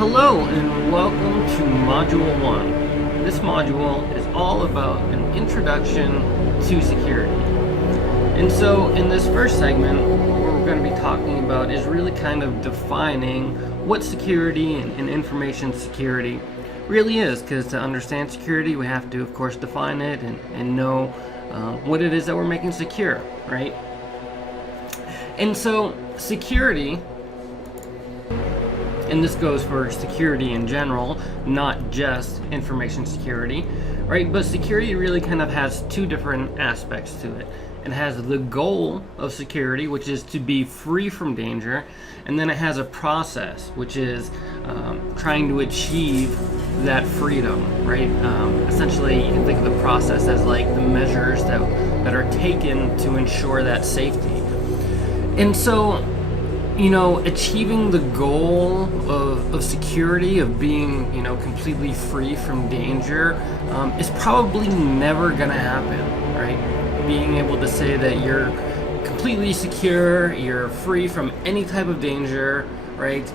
Hello and welcome to Module 1. This module is all about an introduction to security. And so in this first segment, what we're going to be talking about is really kind of defining what security and information security really is, because to understand security we have to of course define it and know what it is that we're making secure, right? And so security, and this goes for security in general, not just information security, right? But security really kind of has two different aspects to it. It has the goal of security, which is to be free from danger, and then it has a process, which is trying to achieve that freedom, right? Essentially, you can think of the process as like the measures that are taken to ensure that safety. And so, achieving the goal of security, of being, completely free from danger, is probably never gonna happen, right? Being able to say that you're completely secure, you're free from any type of danger, right?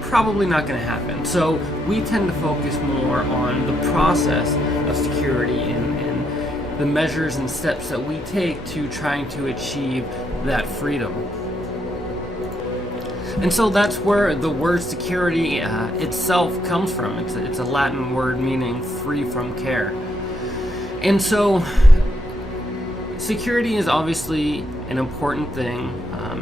Probably not gonna happen. So we tend to focus more on the process of security and the measures and steps that we take to trying to achieve that freedom. And so that's where the word security itself comes from. It's a Latin word meaning free from care. And so security is obviously an important thing.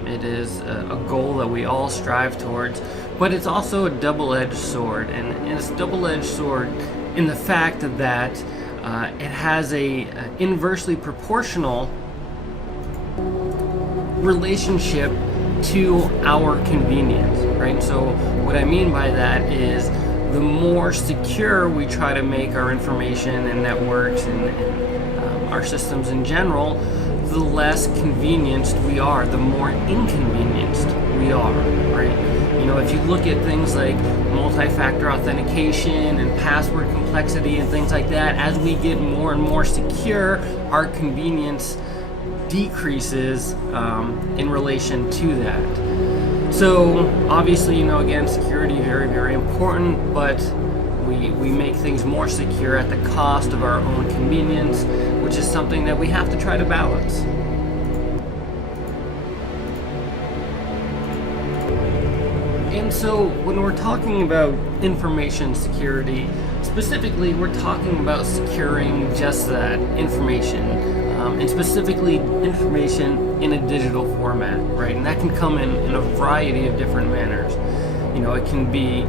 It is a goal that we all strive towards, but it's also a double-edged sword. And it's a double-edged sword in the fact that it has a inversely proportional relationship to our convenience, right? So what I mean by that is the more secure we try to make our information and networks and our systems in general, the less convenienced we are, the more inconvenienced we are, right? If you look at things like multi-factor authentication and password complexity and things like that, as we get more and more secure, our convenience decreases in relation to that. So obviously, again, security very, very important, but we make things more secure at the cost of our own convenience, which is something that we have to try to balance. And so when we're talking about information security, specifically we're talking about securing just that information, and specifically information in a digital format, right? And that can come in a variety of different manners. It can be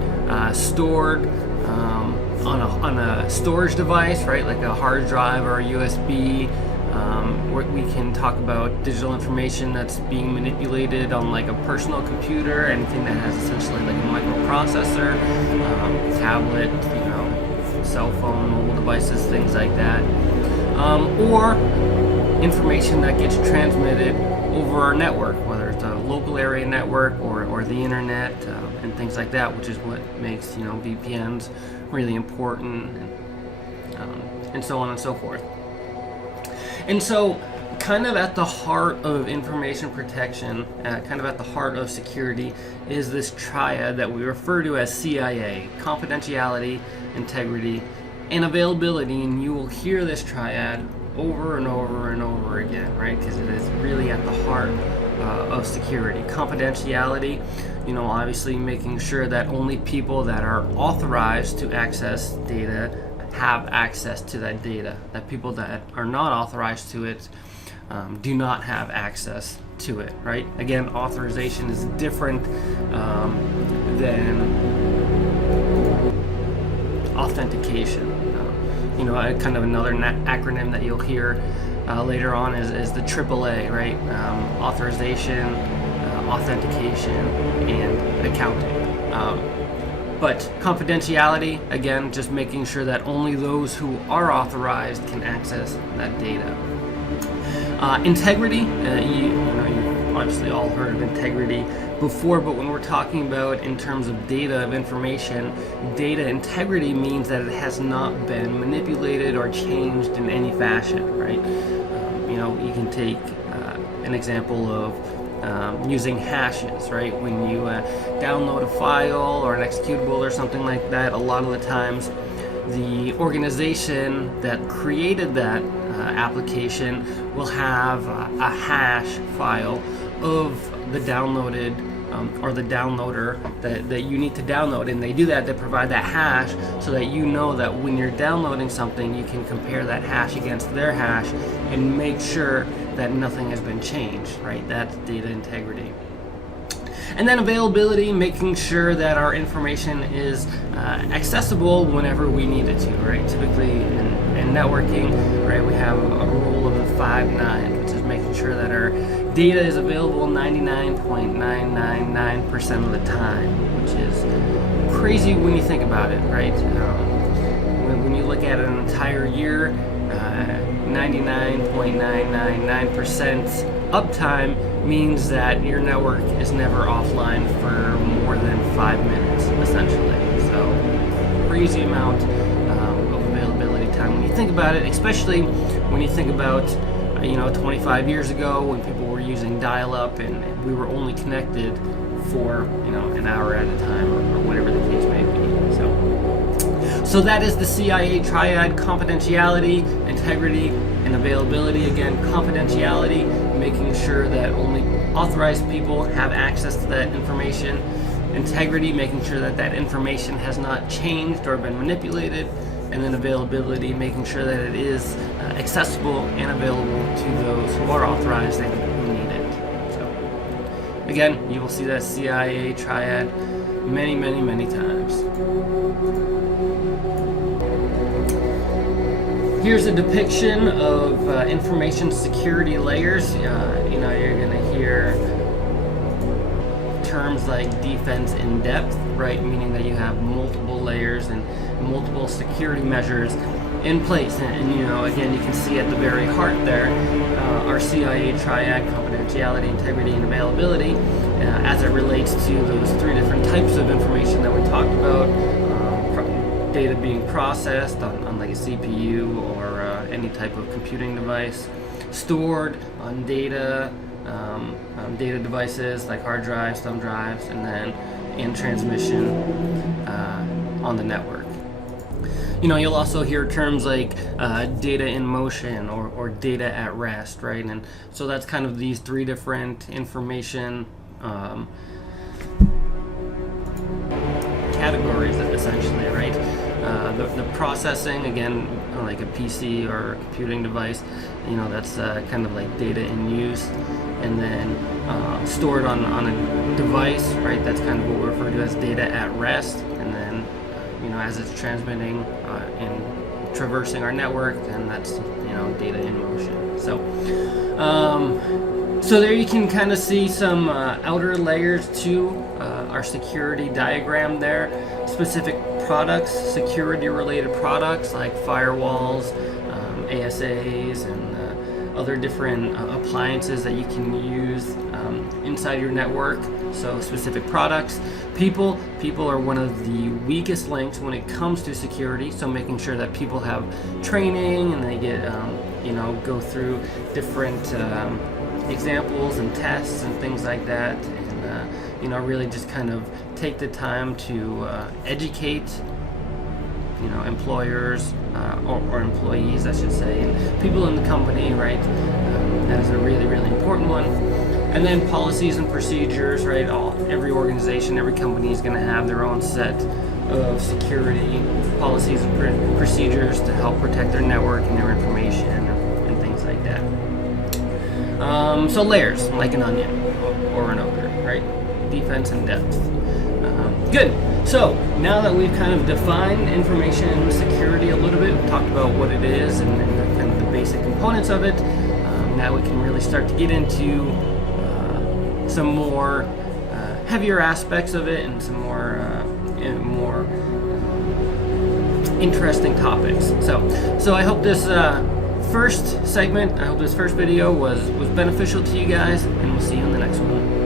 stored on a storage device, right? Like a hard drive or a USB. We can talk about digital information that's being manipulated on like a personal computer, anything that has essentially like a microprocessor, tablet, cell phone, mobile devices, things like that. Or information that gets transmitted over our network, whether it's a local area network or the internet, and things like that, which is what makes VPNs really important, and so on and so forth. And so kind of at the heart of information protection, kind of at the heart of security, is this triad that we refer to as CIA: confidentiality, integrity, and availability. And you will hear this triad over and over and over again, right? Because it is really at the heart of security. Confidentiality, obviously making sure that only people that are authorized to access data have access to that data, that people that are not authorized to it do not have access to it, right? Again, authorization is different than authentication. Kind of another acronym that you'll hear later on is the AAA, right? Authorization, authentication, and accounting. But confidentiality, again, just making sure that only those who are authorized can access that data. Integrity, you've obviously all heard of integrity before, but when we're talking about in terms of data, of information, data integrity means that it has not been manipulated or changed in any fashion, right? You can take an example of using hashes, right? When you download a file or an executable or something like that, a lot of the times the organization that created that application will have a hash file of the downloaded or the downloader that you need to download, and they do that, they provide that hash so that you know that when you're downloading something you can compare that hash against their hash and make sure that nothing has been changed, right? That's data integrity. And then availability, making sure that our information is accessible whenever we need it to, right? Typically in networking, right, we have a rule of the 5 9, which is making sure that our data is available 99.999% of the time, which is crazy when you think about it, right? When you look at an entire year, 99.999% uptime means that your network is never offline for more than 5 minutes, essentially. So, crazy amount of availability time when you think about it, especially when you think about 25 years ago when people were using dial-up and we were only connected for an hour at a time or whatever the case may be. So that is the CIA triad: confidentiality, integrity, and availability. Again, confidentiality, making sure that only authorized people have access to that information. Integrity, making sure that that information has not changed or been manipulated. And then availability, making sure that it is accessible and available to those who are authorized and who need it. So, again, you will see that CIA triad many, many, many times. Here's a depiction of information security layers. You're going to hear terms like defense in depth, right? Meaning that you have multiple layers and multiple security measures in place. And again, you can see at the very heart there, our CIA triad: confidentiality, integrity, and availability, as it relates to those 3 different types of information that we talked about. Data being processed on like a CPU or any type of computing device, stored on data devices like hard drives, thumb drives, and then in transmission on the network. You'll also hear terms like data in motion or data at rest, right? And so that's kind of these 3 different information categories, essentially, right? The processing, again, like a PC or a computing device, that's kind of like data in use, and then stored on a device, right? That's kind of what we refer to as data at rest, and then as it's transmitting and traversing our network, then that's data in motion. So there you can kind of see some outer layers to our security diagram there. Specific products, security-related products like firewalls, ASAs, and other different appliances that you can use inside your network. So specific products. People are one of the weakest links when it comes to security. So making sure that people have training and they get go through different examples and tests and things like that, and really just kind of take the time to educate employers or employees, I should say, and people in the company, right? That is a really, really important one. And then policies and procedures, right? Every organization, every company is going to have their own set of security policies and procedures to help protect their network and their information and things like that. So layers, like an onion or an ogre, right? Defense and depth. Good. So now that we've kind of defined information security a little bit, we've talked about what it is and kind of the basic components of it. Now we can really start to get into some more heavier aspects of it and some more interesting topics. So I hope this first segment, I hope this first video was beneficial to you guys, and we'll see you in the next one.